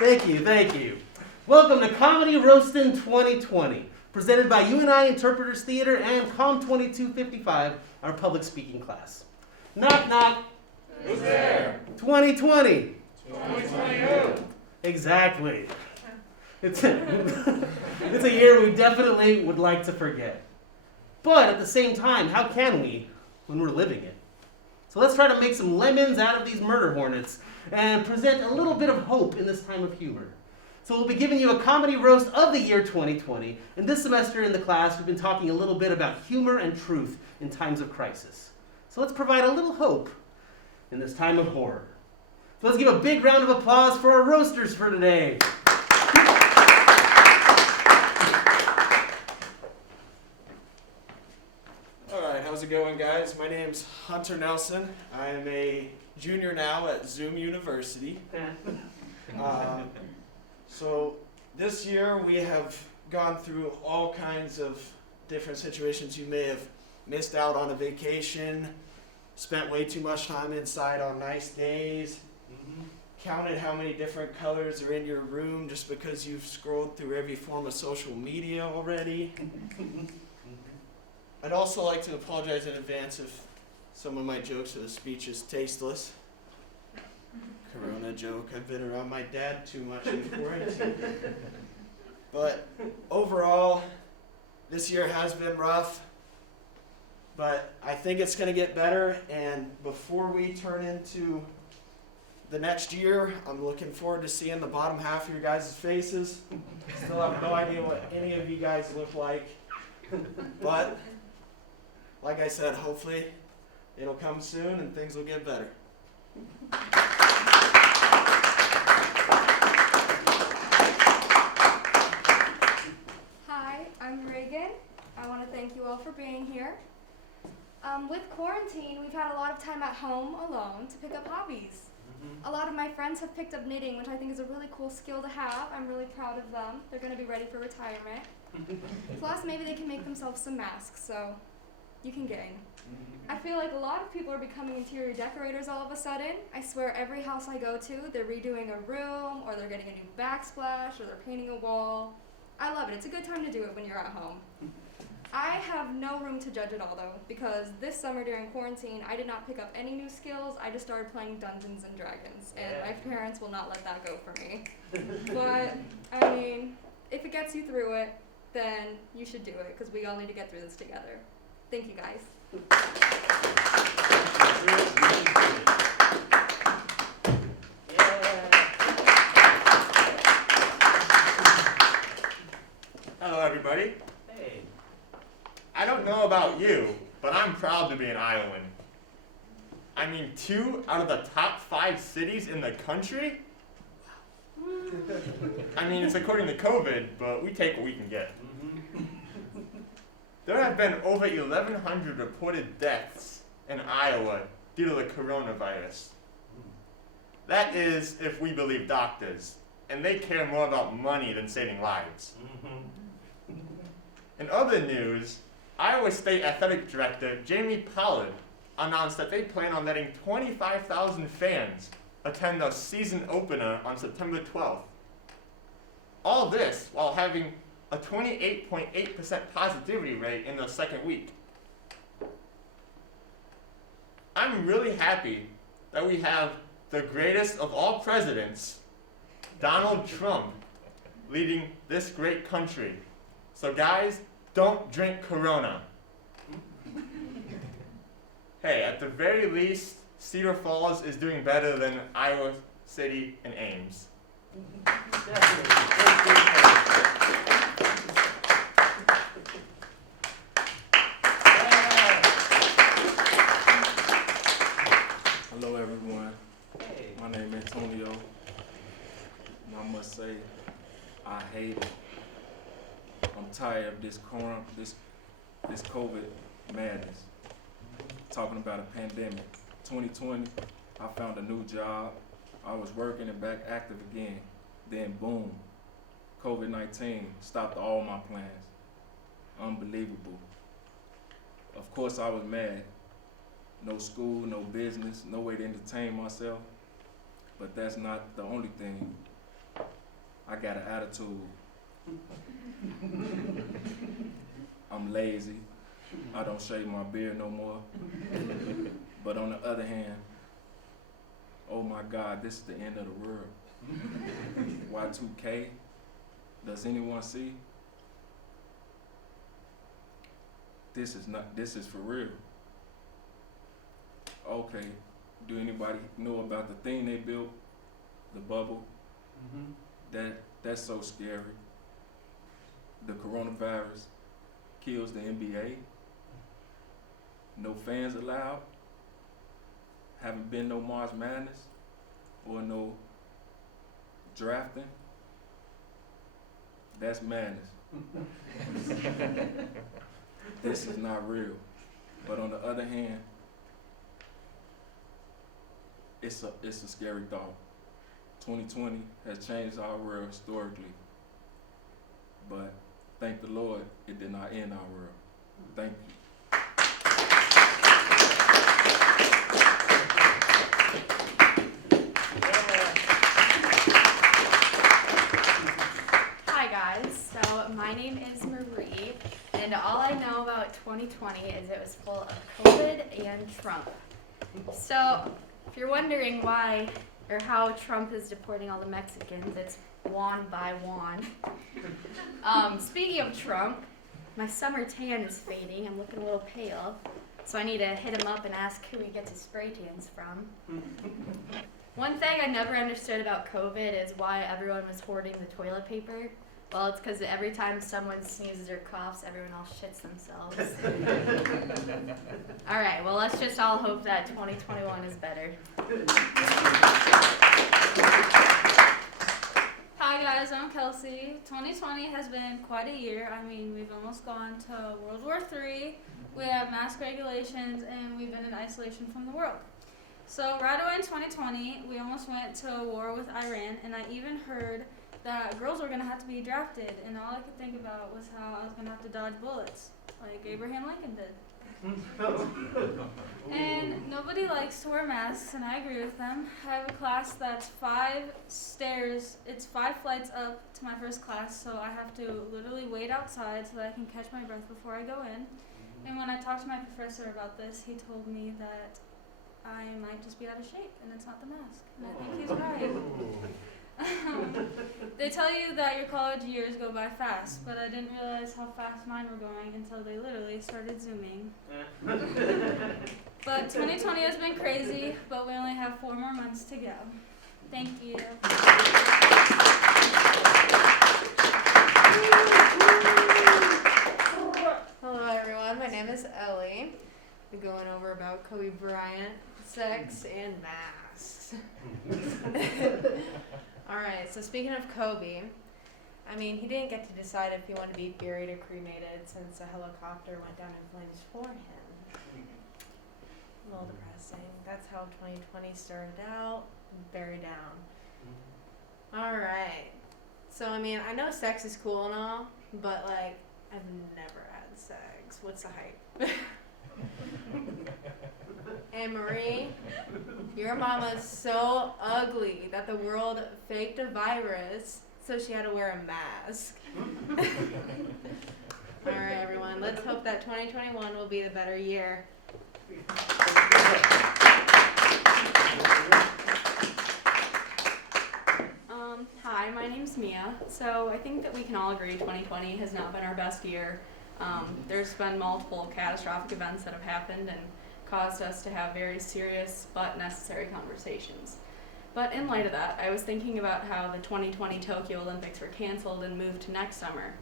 Thank you. Welcome to Comedy Roastin 2020, presented by UNI Interpreters Theater and Comm 2255, our public speaking class. Knock, knock. Who's there? 2020. 2020 who? Exactly. It's a year we definitely would like to forget. But at the same time, how can we when we're living it? So let's try to make some lemons out of these murder hornets and present a little bit of hope in this time of humor. So we'll be giving you a comedy roast of the year 2020. And this semester in the class, we've been talking a little bit about humor and truth in times of crisis. So let's provide a little hope in this time of horror. So let's give a big round of applause for our roasters for today. Alright, how's it going, guys? My name's Hunter Nelson. I am a junior now at Zoom University. So this year we have gone through all kinds of different situations. You may have missed out on a vacation, spent way too much time inside on nice days, counted how many different colors are in your room just because you've scrolled through every form of social media already. I'd also like to apologize in advance if some of my jokes or the speech is tasteless. Corona joke, I've been around my dad too much in quarantine. But overall, this year has been rough, but I think it's going to get better, and before we turn into the next year, I'm looking forward to seeing the bottom half of your guys' faces. Still have no idea what any of you guys look like, but like I said, hopefully it'll come soon and things will get better. Hi, I'm Reagan. I want to thank you all for being here. With quarantine, we've had a lot of time at home alone to pick up hobbies. A lot of my friends have picked up knitting, which I think is a really cool skill to have. I'm really proud of them. They're going to be ready for retirement. Plus, maybe they can make themselves some masks, so you can gain. I feel like a lot of people are becoming interior decorators all of a sudden. I swear every house I go to, they're redoing a room, or they're getting a new backsplash, or they're painting a wall. I love it. It's a good time to do it when you're at home. I have no room to judge it all though, because this summer during quarantine, I did not pick up any new skills. I just started playing Dungeons and Dragons, and my parents will not let that go for me. But, I mean, if it gets you through it, then you should do it, because we all need to get through this together. Thank you, guys. Hello, everybody. Hey. I don't know about you, but I'm proud to be an Iowan. I mean, 2 out of the top 5 cities in the country? I mean, it's according to COVID, but we take what we can get. There have been over 1,100 reported deaths in Iowa due to the coronavirus. That is if we believe doctors, and they care more about money than saving lives. In other news, Iowa State Athletic Director Jamie Pollard announced that they plan on letting 25,000 fans attend the season opener on September 12th. All this while having a 28.8% positivity rate in the second week. I'm really happy that we have the greatest of all presidents, Donald Trump, leading this great country. So guys, don't drink Corona. Hey, at the very least, Cedar Falls is doing better than Iowa City and Ames. Hello everyone, my name is Antonio, and I must say, I hate it. I'm tired of this COVID madness. Talking about a pandemic. 2020, I found a new job, I was working and back active again, then boom, COVID-19 stopped all my plans. Unbelievable. Of course I was mad. No school, no business, no way to entertain myself. But that's not the only thing. I got an attitude. I'm lazy. I don't shave my beard no more. But on the other hand, oh my God, this is the end of the world. Y2K, does anyone see? This is for real. Okay, do anybody know about the thing they built? The bubble? That's so scary. The coronavirus kills the NBA. No fans allowed. Haven't been no March Madness or no drafting. That's madness. This is not real. But on the other hand, it's a scary thought. 2020 has changed our world historically. But thank the Lord, it did not end our world. Thank you. Hi guys, so my name is Marie, and all I know about 2020 is it was full of COVID and Trump. So if you're wondering why or how Trump is deporting all the Mexicans, it's one by one. Speaking of Trump, my summer tan is fading. I'm looking a little pale, so I need to hit him up and ask who he gets his spray tans from. One thing I never understood about COVID is why everyone was hoarding the toilet paper. Well, it's because every time someone sneezes or coughs, everyone else shits themselves. All right, well, let's just all hope that 2021 is better. Hi guys, I'm Kelsey. 2020 has been quite a year. I mean, we've almost gone to World War III, we have mask regulations, and we've been in isolation from the world. So right away in 2020, we almost went to war with Iran, and I even heard that girls were going to have to be drafted, and all I could think about was how I was going to have to dodge bullets, like Abraham Lincoln did. And nobody likes to wear masks, and I agree with them. I have a class that's 5 stairs, it's 5 flights up to my first class, so I have to literally wait outside so that I can catch my breath before I go in. And when I talked to my professor about this, he told me that I might just be out of shape, and it's not the mask, and I think he's right. They tell you that your college years go by fast, but I didn't realize how fast mine were going until they literally started zooming. But 2020 has been crazy, but we only have 4 more months to go. Thank you. Hello everyone, my name is Ellie. We're going over about Kobe Bryant, sex, and masks. Alright, so speaking of Kobe, I mean, he didn't get to decide if he wanted to be buried or cremated since a helicopter went down in flames for him. A little depressing. That's how 2020 started out, very down. Alright, so I mean, I know sex is cool and all, but like, I've never had sex. What's the hype? And Marie, your mama's so ugly that the world faked a virus, so she had to wear a mask. Alright everyone, let's hope that 2021 will be the better year. Hi, my name's Mia. So I think that we can all agree 2020 has not been our best year. There's been multiple catastrophic events that have happened and caused us to have very serious but necessary conversations. But in light of that, I was thinking about how the 2020 Tokyo Olympics were canceled and moved to next summer.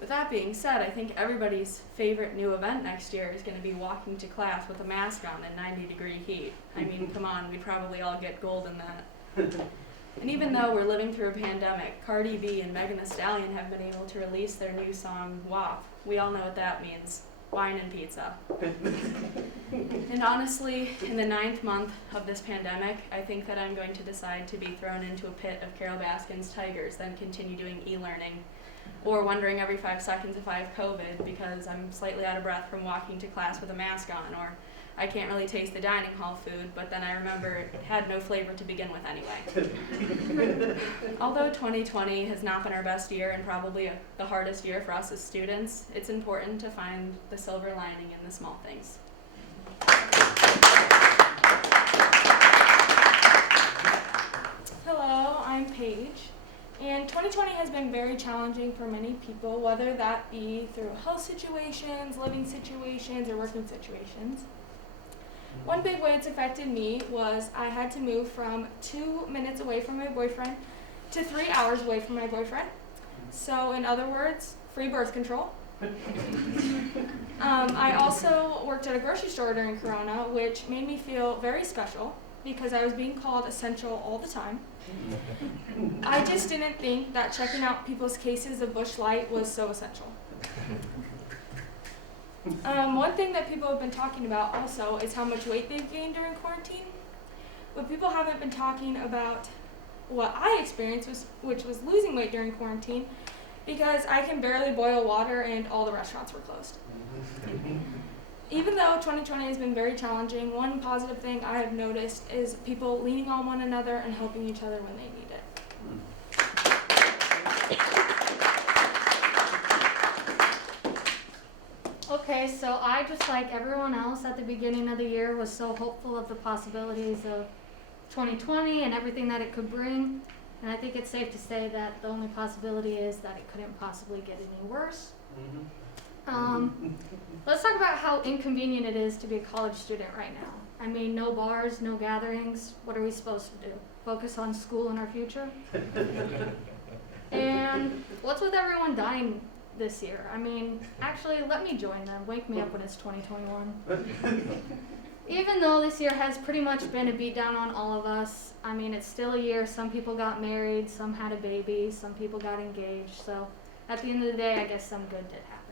With that being said, I think everybody's favorite new event next year is going to be walking to class with a mask on in 90-degree heat. I mean, come on, we'd probably all get gold in that. And even though we're living through a pandemic, Cardi B and Megan Thee Stallion have been able to release their new song, WAP. We all know what that means. Wine and pizza. And honestly, in the 9th month of this pandemic, I think that I'm going to decide to be thrown into a pit of Carol Baskin's Tigers, then continue doing e-learning. Or wondering every 5 seconds if I have COVID because I'm slightly out of breath from walking to class with a mask on. Or I can't really taste the dining hall food, but then I remember it had no flavor to begin with anyway. Although 2020 has not been our best year and probably the hardest year for us as students, it's important to find the silver lining in the small things. Hello, I'm Paige, and 2020 has been very challenging for many people, whether that be through health situations, living situations, or working situations. One big way it's affected me was I had to move from 2 minutes away from my boyfriend to 3 hours away from my boyfriend. So in other words, free birth control. I also worked at a grocery store during Corona, which made me feel very special because I was being called essential all the time. I just didn't think that checking out people's cases of Busch Light was so essential. One thing that people have been talking about also is how much weight they've gained during quarantine. But people haven't been talking about what I experienced, which was losing weight during quarantine, because I can barely boil water and all the restaurants were closed. Even though 2020 has been very challenging, one positive thing I have noticed is people leaning on one another and helping each other when they need it. Okay, so I, just like everyone else at the beginning of the year, was so hopeful of the possibilities of 2020 and everything that it could bring. And I think it's safe to say that the only possibility is that it couldn't possibly get any worse. Let's talk about how inconvenient it is to be a college student right now. I mean, no bars, no gatherings. What are we supposed to do? Focus on school and our future? And what's with everyone dying this year? I mean, actually, let me join them. Wake me up when it's 2021. Even though this year has pretty much been a beatdown on all of us, I mean, it's still a year. Some people got married, some had a baby, some people got engaged. So at the end of the day, I guess some good did happen.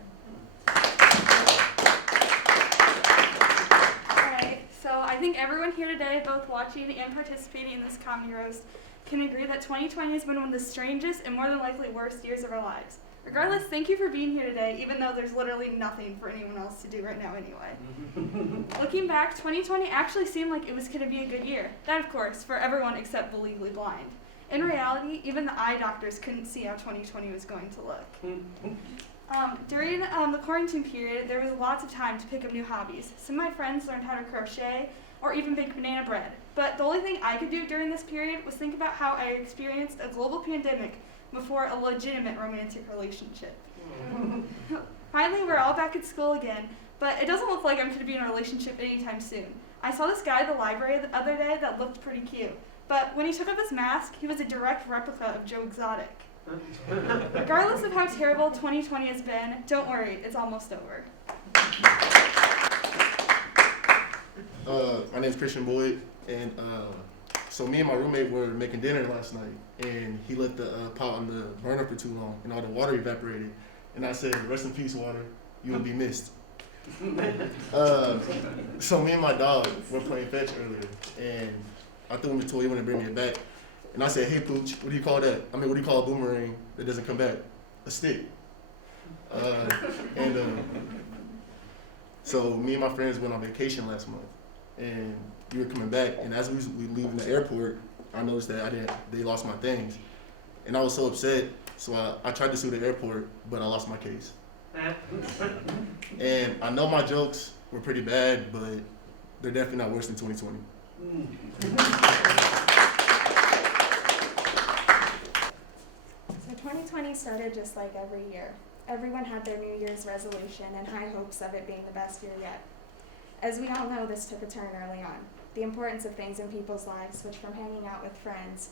Alright, so I think everyone here today, both watching and participating in this comedy roast, can agree that 2020 has been one of the strangest and more than likely worst years of our lives. Regardless, thank you for being here today, even though there's literally nothing for anyone else to do right now anyway. Looking back, 2020 actually seemed like it was going to be a good year. That, of course, for everyone except the legally blind. In reality, even the eye doctors couldn't see how 2020 was going to look. During the quarantine period, there was lots of time to pick up new hobbies. Some of my friends learned how to crochet or even bake banana bread. But the only thing I could do during this period was think about how I experienced a global pandemic before a legitimate romantic relationship. Finally, we're all back at school again, but it doesn't look like I'm going to be in a relationship anytime soon. I saw this guy at the library the other day that looked pretty cute, but when he took off his mask, he was a direct replica of Joe Exotic. Regardless of how terrible 2020 has been, don't worry, it's almost over. My name's Christian Boyd, and so me and my roommate were making dinner last night, and he let the pot on the burner for too long, and all the water evaporated. And I said, "Rest in peace, water. You will be missed." So me and my dog were playing fetch earlier, and I threw him the toy. He wanted to bring me it back, and I said, "Hey, Pooch, what do you call that? I mean, what do you call a boomerang that doesn't come back? A stick." So me and my friends went on vacation last month, and we were coming back, and as we leaving the airport, I noticed that they lost my things, and I was so upset. So I tried to sue the airport, but I lost my case. And I know my jokes were pretty bad, but they're definitely not worse than 2020. So 2020 started just like every year. Everyone had their New Year's resolution and high hopes of it being the best year yet. As we all know, this took a turn early on. The importance of things in people's lives switched from hanging out with friends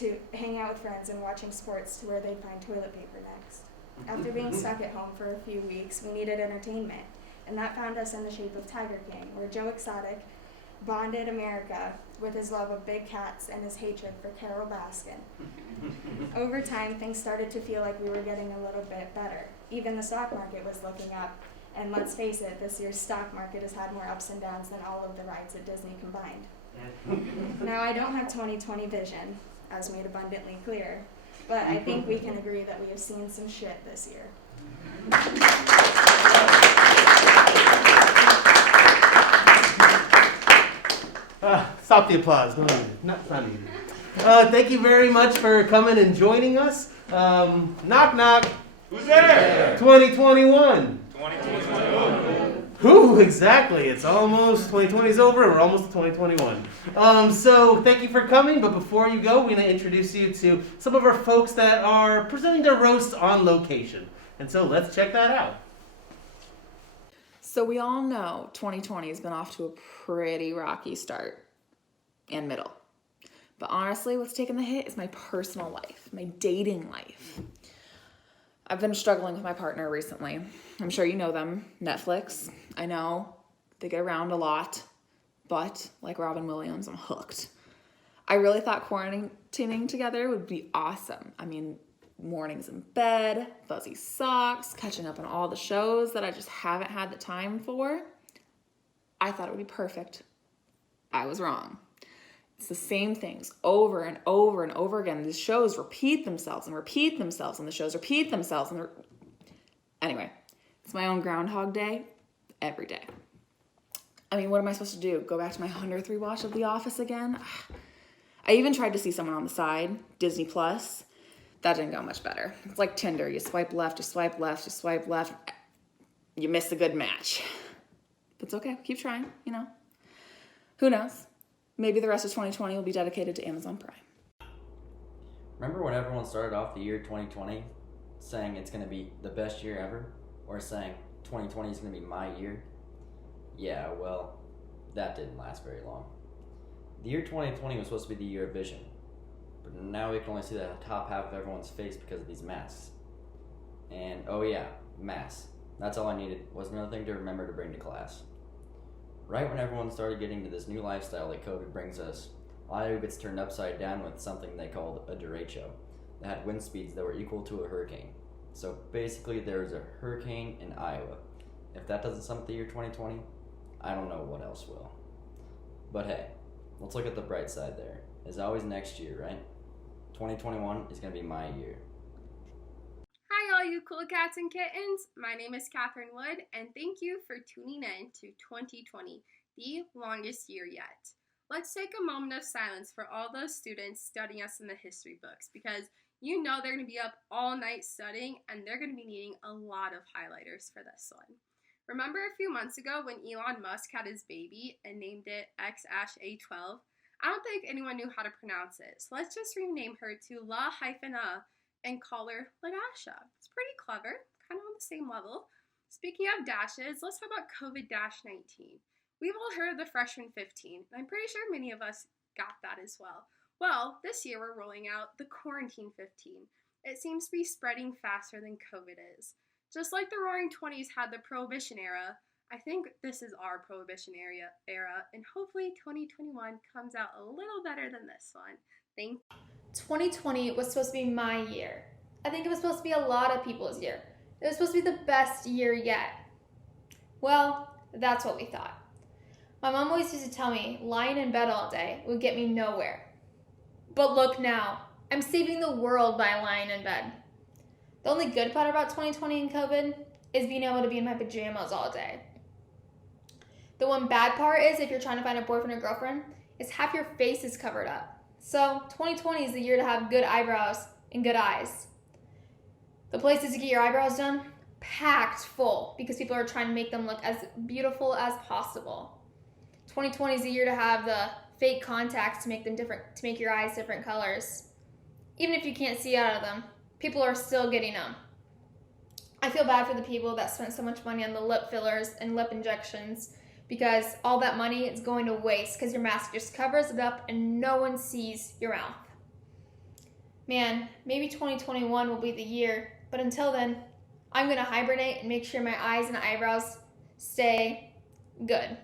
and watching sports to where they'd find toilet paper next. After being stuck at home for a few weeks, we needed entertainment, and that found us in the shape of Tiger King, where Joe Exotic bonded America with his love of big cats and his hatred for Carol Baskin. Over time, things started to feel like we were getting a little bit better. Even the stock market was looking up, and let's face it, this year's stock market has had more ups and downs than all of the rides at Disney combined. Now, I don't have 2020 vision, as made abundantly clear, but I think we can agree that we have seen some shit this year. Stop the applause. No, not needed. Thank you very much for coming and joining us. Knock, knock. Who's there? 2021. 2021. Who exactly? It's almost 2020's over. We're almost to 2021. So thank you for coming. But before you go, we're going to introduce you to some of our folks that are presenting their roast on location. And so let's check that out. So we all know 2020 has been off to a pretty rocky start and middle. But honestly, what's taken the hit is my personal life, my dating life. I've been struggling with my partner recently. I'm sure you know them, Netflix. I know they get around a lot, but like Robin Williams, I'm hooked. I really thought quarantining together would be awesome. I mean, mornings in bed, fuzzy socks, catching up on all the shows that I just haven't had the time for. I thought it would be perfect. I was wrong. It's the same things over and over and over again. These shows repeat themselves and repeat themselves, and the shows repeat themselves. Anyway, it's my own Groundhog Day every day. I mean, what am I supposed to do? Go back to my 100th rewatch of The Office again? I even tried to see someone on the side, Disney Plus. That didn't go much better. It's like Tinder. You swipe left, you swipe left, you swipe left. You miss a good match. But it's okay. Keep trying, you know. Who knows? Maybe the rest of 2020 will be dedicated to Amazon Prime. Remember when everyone started off the year 2020 saying it's going to be the best year ever? Or saying 2020 is going to be my year? Yeah, well, that didn't last very long. The year 2020 was supposed to be the year of vision. But now we can only see the top half of everyone's face because of these masks. And oh yeah, masks. That's all I needed, was another thing to remember to bring to class. Right when everyone started getting to this new lifestyle that COVID brings us, Iowa gets turned upside down with something they called a derecho that had wind speeds that were equal to a hurricane. So basically there was a hurricane in Iowa. If that doesn't sum up the year 2020, I don't know what else will. But hey, let's look at the bright side there. There's always next year, right? 2021 is going to be my year. Hi all you cool cats and kittens, my name is Catherine Wood and thank you for tuning in to 2020, the longest year yet. Let's take a moment of silence for all those students studying us in the history books because you know they're going to be up all night studying and they're going to be needing a lot of highlighters for this one. Remember a few months ago when Elon Musk had his baby and named it XA12? I don't think anyone knew how to pronounce it, so let's just rename her to La-A and call her Ladasha. It's pretty clever, kind of on the same level. Speaking of dashes, let's talk about COVID-19. We've all heard of the freshman 15, and I'm pretty sure many of us got that as well. Well, this year we're rolling out the quarantine 15. It seems to be spreading faster than COVID is. Just like the Roaring 20s had the Prohibition era, I think this is our Prohibition era, and hopefully 2021 comes out a little better than this one. Thank you. 2020 was supposed to be my year. I think it was supposed to be a lot of people's year. It was supposed to be the best year yet. Well, that's what we thought. My mom always used to tell me lying in bed all day would get me nowhere. But look now, I'm saving the world by lying in bed. The only good part about 2020 and COVID is being able to be in my pajamas all day. The one bad part is if you're trying to find a boyfriend or girlfriend, is half your face is covered up. So 2020 is the year to have good eyebrows and good eyes. The places to get your eyebrows done, packed full because people are trying to make them look as beautiful as possible. 2020 is the year to have the fake contacts to make them different, to make your eyes different colors. Even if you can't see out of them, people are still getting them. I feel bad for the people that spent so much money on the lip fillers and lip injections because all that money is going to waste because your mask just covers it up and no one sees your mouth. Man, maybe 2021 will be the year, but until then, I'm going to hibernate and make sure my eyes and eyebrows stay good.